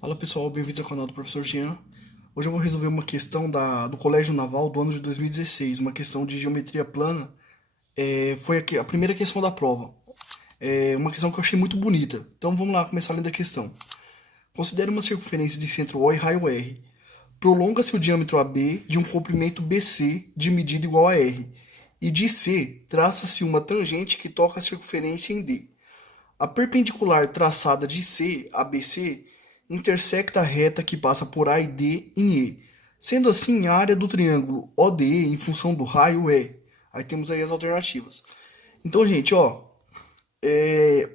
Fala pessoal, bem-vindos ao canal do Professor Jean. Hoje eu vou resolver uma questão do Colégio Naval do ano de 2016, uma questão de geometria plana. Foi a primeira questão da prova. Uma questão que eu achei muito bonita. Então vamos lá começar lendo a questão. Considere uma circunferência de centro O e raio R. Prolonga-se o diâmetro AB de um comprimento BC de medida igual a R. E de C, traça-se uma tangente que toca a circunferência em D. A perpendicular traçada de C a BC intersecta a reta que passa por A e D em E. Sendo assim, a área do triângulo ODE em função do raio é. Aí temos aí as alternativas. Então, gente, o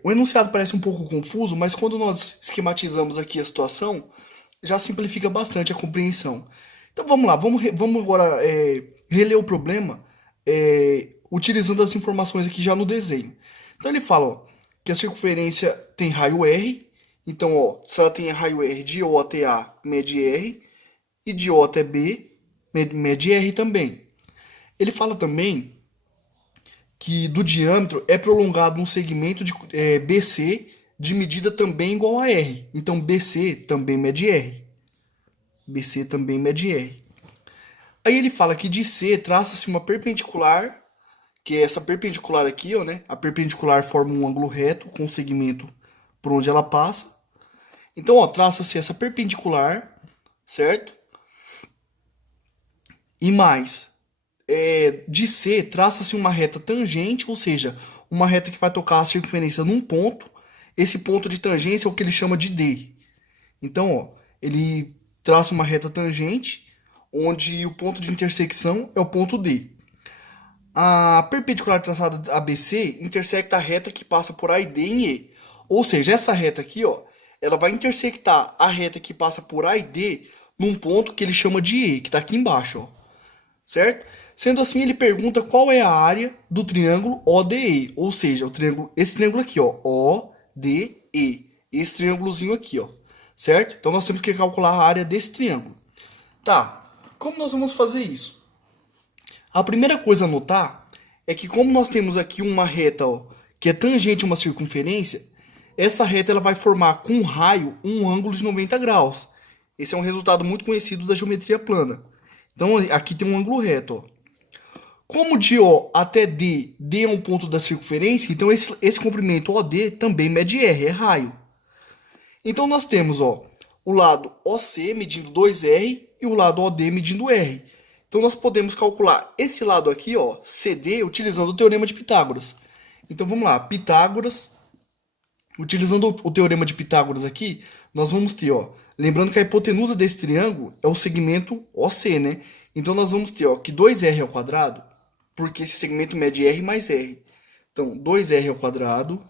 enunciado parece um pouco confuso, mas quando nós esquematizamos aqui a situação, já simplifica bastante a compreensão. Então vamos lá, vamos agora reler o problema utilizando as informações aqui já no desenho. Então ele fala que a circunferência tem raio R. Então, se ela tem raio R de O até A, mede R, e de O até B, mede R também. Ele fala também que do diâmetro é prolongado um segmento de BC de medida também igual a R. Então, BC também mede R. BC também mede R. Aí ele fala que de C traça-se uma perpendicular, que é essa perpendicular aqui, né? A perpendicular forma um ângulo reto com o segmento por onde ela passa. Então, traça-se essa perpendicular, certo? E mais, de C, traça-se uma reta tangente, ou seja, uma reta que vai tocar a circunferência num ponto. Esse ponto de tangência é o que ele chama de D. Então, ele traça uma reta tangente, onde o ponto de intersecção é o ponto D. A perpendicular traçada ABC intersecta a reta que passa por A e D em E. Ou seja, essa reta aqui, ela vai intersectar a reta que passa por A e D num ponto que ele chama de E, que está aqui embaixo, certo? Sendo assim, ele pergunta qual é a área do triângulo ODE, ou seja, esse triângulo aqui, ODE, esse triângulozinho aqui, certo? Então nós temos que calcular a área desse triângulo. Tá, como nós vamos fazer isso? A primeira coisa a notar é que como nós temos aqui uma reta, que é tangente a uma circunferência, essa reta ela vai formar com um raio um ângulo de 90 graus. Esse é um resultado muito conhecido da geometria plana. Então aqui tem um ângulo reto. Como de O até D, D é um ponto da circunferência, então esse comprimento OD também mede R, é raio. Então nós temos o lado OC medindo 2R e o lado OD medindo R. Então nós podemos calcular esse lado aqui, CD, utilizando o teorema de Pitágoras. Então vamos lá, Pitágoras. Utilizando o teorema de Pitágoras aqui, nós vamos ter, lembrando que a hipotenusa desse triângulo é o segmento OC, né? Então nós vamos ter, que 2R ao quadrado, porque esse segmento mede R mais R. Então, 2R ao quadrado,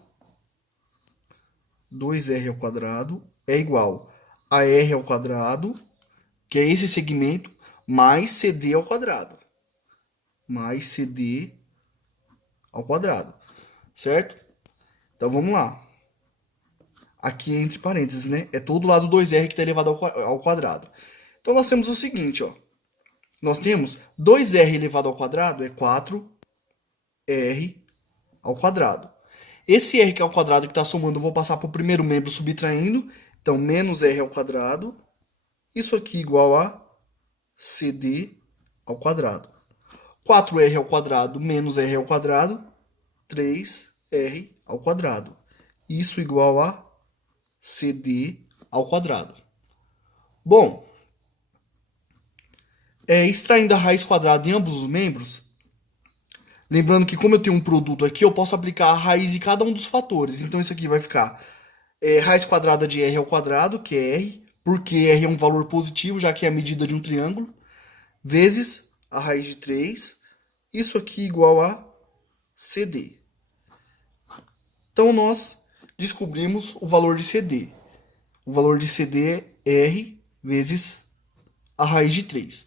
2R ao quadrado é igual a R ao quadrado, que é esse segmento, mais CD ao quadrado. Mais CD ao quadrado, certo? Então vamos lá. Aqui entre parênteses, né? É todo o lado 2R que está elevado ao quadrado. Então nós temos o seguinte, Nós temos 2R elevado ao quadrado é 4R ao quadrado. Esse R que é ao quadrado que está somando, eu vou passar para o primeiro membro subtraindo. Então, menos R ao quadrado. Isso aqui igual a CD ao quadrado. 4R ao quadrado menos R ao quadrado, 3R ao quadrado. Isso igual a CD ao quadrado. Bom, extraindo a raiz quadrada em ambos os membros, lembrando que como eu tenho um produto aqui, eu posso aplicar a raiz em cada um dos fatores. Então isso aqui vai ficar raiz quadrada de R ao quadrado, que é R, porque R é um valor positivo, já que é a medida de um triângulo, vezes a raiz de 3, isso aqui igual a CD. Então nós descobrimos o valor de CD. O valor de CD é R vezes a raiz de 3.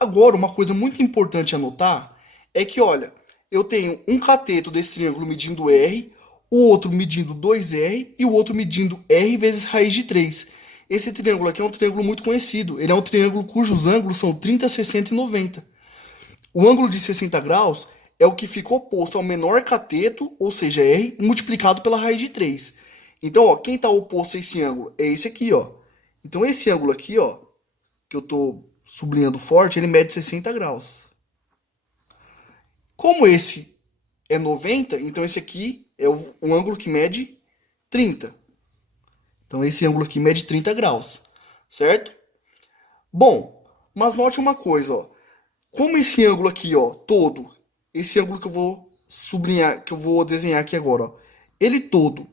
Agora, uma coisa muito importante a notar é que, olha, eu tenho um cateto desse triângulo medindo R, o outro medindo 2R e o outro medindo R vezes raiz de 3. Esse triângulo aqui é um triângulo muito conhecido. Ele é um triângulo cujos ângulos são 30, 60 e 90. O ângulo de 60 graus é o que fica oposto ao menor cateto, ou seja, R, multiplicado pela raiz de 3. Então, quem está oposto a esse ângulo é esse aqui, Então esse ângulo aqui, ó, que eu estou sublinhando forte, ele mede 60 graus. Como esse é 90, então esse aqui é o ângulo que mede 30. Então esse ângulo aqui mede 30 graus, certo? Bom, mas note uma coisa, ó. Como esse ângulo aqui, ó, todo, esse ângulo que eu vou sublinhar, que eu vou desenhar aqui agora, ó, ele todo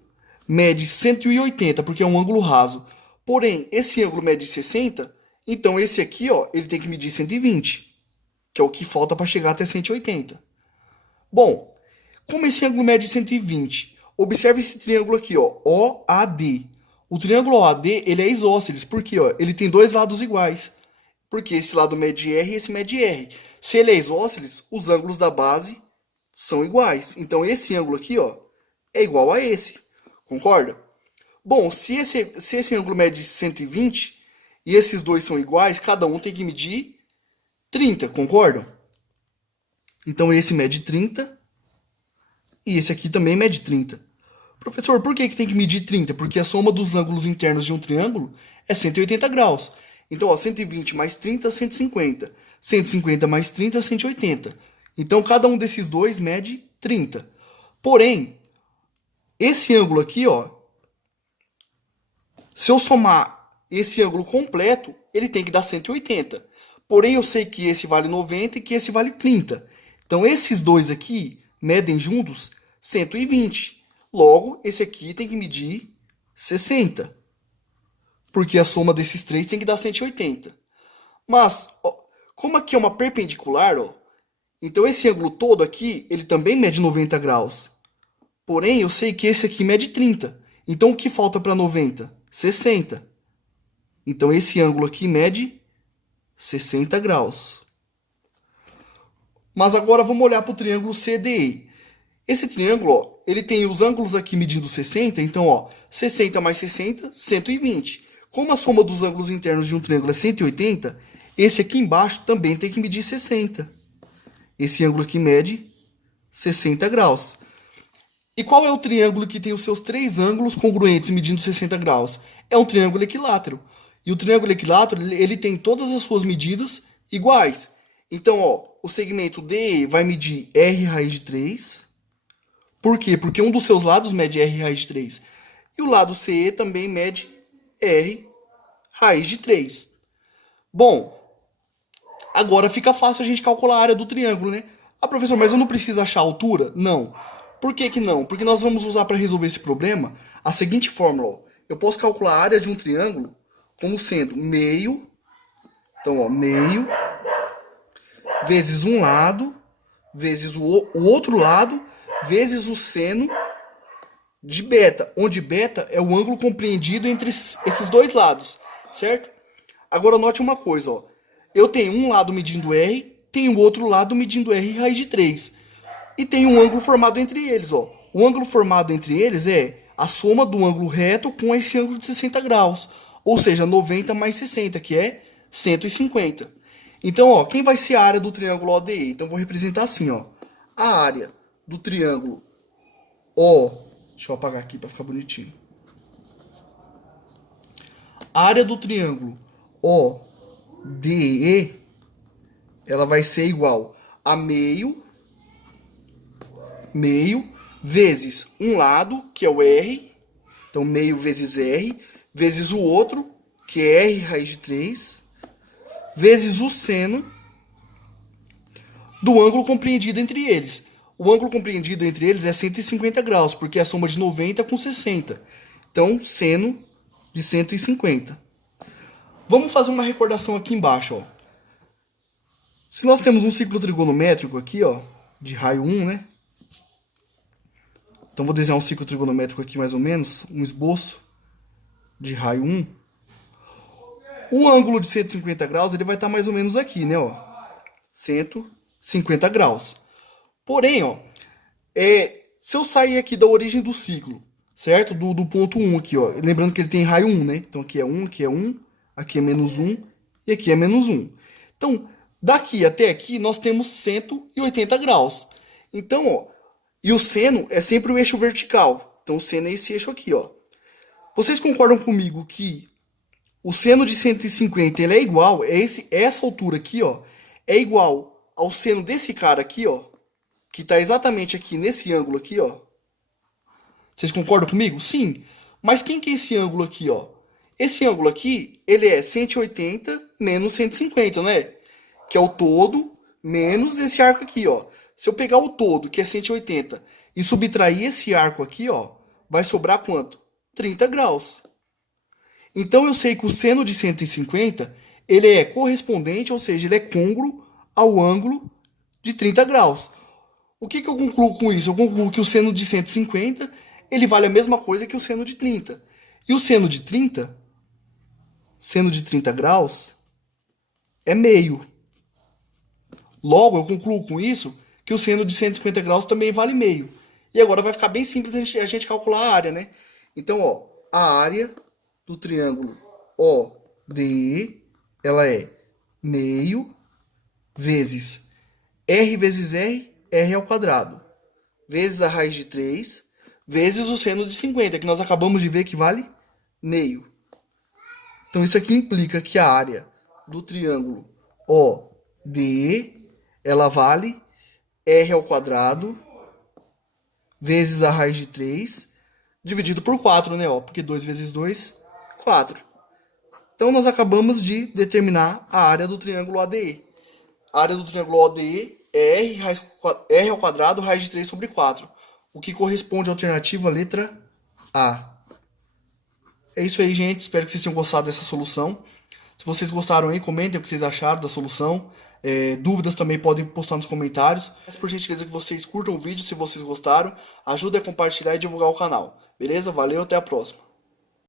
mede 180, porque é um ângulo raso. Porém, esse ângulo mede 60, então esse aqui, ó, ele tem que medir 120, que é o que falta para chegar até 180. Bom, como esse ângulo mede 120, observe esse triângulo aqui, ó, OAD. O triângulo OAD, ele é isósceles, porque ó, ele tem dois lados iguais. Porque esse lado mede R e esse mede R. Se ele é isósceles, os ângulos da base são iguais. Então esse ângulo aqui, ó, é igual a esse. Concorda? Bom, se esse ângulo mede 120 e esses dois são iguais, cada um tem que medir 30, concordam? Então esse mede 30 e esse aqui também mede 30. Professor, por que tem que medir 30? Porque a soma dos ângulos internos de um triângulo é 180 graus. Então, ó, 120 mais 30, 150. 150 mais 30, 180. Então, cada um desses dois mede 30. Porém, esse ângulo aqui, ó, se eu somar esse ângulo completo, ele tem que dar 180. Porém, eu sei que esse vale 90 e que esse vale 30. Então, esses dois aqui medem juntos 120. Logo, esse aqui tem que medir 60. Porque a soma desses três tem que dar 180. Mas, ó, como aqui é uma perpendicular, ó, então esse ângulo todo aqui, ele também mede 90 graus. Porém, eu sei que esse aqui mede 30. Então, o que falta para 90? 60. Então, esse ângulo aqui mede 60 graus. Mas agora vamos olhar para o triângulo CDE. Esse triângulo, ó, ele tem os ângulos aqui medindo 60, então, ó, 60 mais 60, 120. Como a soma dos ângulos internos de um triângulo é 180, esse aqui embaixo também tem que medir 60. Esse ângulo aqui mede 60 graus. E qual é o triângulo que tem os seus três ângulos congruentes medindo 60 graus? É um triângulo equilátero. E o triângulo equilátero, ele tem todas as suas medidas iguais. Então, ó, o segmento DE vai medir R raiz de 3. Por quê? Porque um dos seus lados mede R raiz de 3. E o lado CE também mede R raiz de 3. Bom, agora fica fácil a gente calcular a área do triângulo, né? Ah, professor, mas eu não preciso achar a altura? Não. Por que que não? Porque nós vamos usar para resolver esse problema a seguinte fórmula. Ó. Eu posso calcular a área de um triângulo como sendo meio, então, ó, meio, vezes um lado, vezes o outro lado, vezes o seno de beta, onde beta é o ângulo compreendido entre esses dois lados, certo? Agora note uma coisa, ó. Eu tenho um lado medindo R, tenho o outro lado medindo R raiz de 3. E tem um ângulo formado entre eles, ó. O ângulo formado entre eles é a soma do ângulo reto com esse ângulo de 60 graus. Ou seja, 90 mais 60, que é 150. Então, ó, quem vai ser a área do triângulo ODE? Então, eu vou representar assim, ó. A área do triângulo O... Deixa eu apagar aqui para ficar bonitinho. A área do triângulo ODE, ela vai ser igual a meio vezes um lado, que é o R, então meio vezes R, vezes o outro, que é R raiz de 3, vezes o seno do ângulo compreendido entre eles. O ângulo compreendido entre eles é 150 graus, porque é a soma de 90 com 60. Então, seno de 150. Vamos fazer uma recordação aqui embaixo, ó. Se nós temos um ciclo trigonométrico aqui, ó, de raio 1, né? Então, vou desenhar um ciclo trigonométrico aqui mais ou menos, um esboço de raio 1. O ângulo de 150 graus, ele vai estar mais ou menos aqui, né, ó. 150 graus. Porém, ó, se eu sair aqui da origem do ciclo, certo? Do ponto 1 aqui, ó. Lembrando que ele tem raio 1, né? Então, aqui é 1, aqui é 1, aqui é menos 1 e aqui é menos 1. Então, daqui até aqui, nós temos 180 graus. Então, ó, e o seno é sempre o eixo vertical. Então, o seno é esse eixo aqui, ó. Vocês concordam comigo que o seno de 150 ele é igual, essa altura aqui, ó, é igual ao seno desse cara aqui, ó, que está exatamente aqui nesse ângulo aqui, ó. Vocês concordam comigo? Sim. Mas quem que é esse ângulo aqui, ó? Esse ângulo aqui, ele é 180 menos 150, né? Que é o todo menos esse arco aqui, ó. Se eu pegar o todo, que é 180, e subtrair esse arco aqui, ó, vai sobrar quanto? 30 graus. Então eu sei que o seno de 150, ele é correspondente, ou seja, ele é côngruo ao ângulo de 30 graus. O que eu concluo com isso? Eu concluo que o seno de 150, ele vale a mesma coisa que o seno de 30. E o seno de 30 graus, é meio. Logo, eu concluo com isso que o seno de 150 graus também vale meio. E agora vai ficar bem simples a gente calcular a área, né? Então, ó, a área do triângulo ODE, ela é meio vezes R vezes R, R ao quadrado, vezes a raiz de 3, vezes o seno de 50, que nós acabamos de ver que vale meio. Então, isso aqui implica que a área do triângulo ODE, ela vale R ao quadrado vezes a raiz de 3, dividido por 4, né? Ó, porque 2 vezes 2, 4. Então, nós acabamos de determinar a área do triângulo ODE. A área do triângulo ODE é R ao quadrado, raiz de 3 sobre 4. O que corresponde à alternativa letra A. É isso aí, gente. Espero que vocês tenham gostado dessa solução. Se vocês gostaram aí, comentem o que vocês acharam da solução. Dúvidas também podem postar nos comentários. Peço por gentileza que vocês curtam o vídeo se vocês gostaram. Ajude a compartilhar e divulgar o canal. Beleza? Valeu, até a próxima.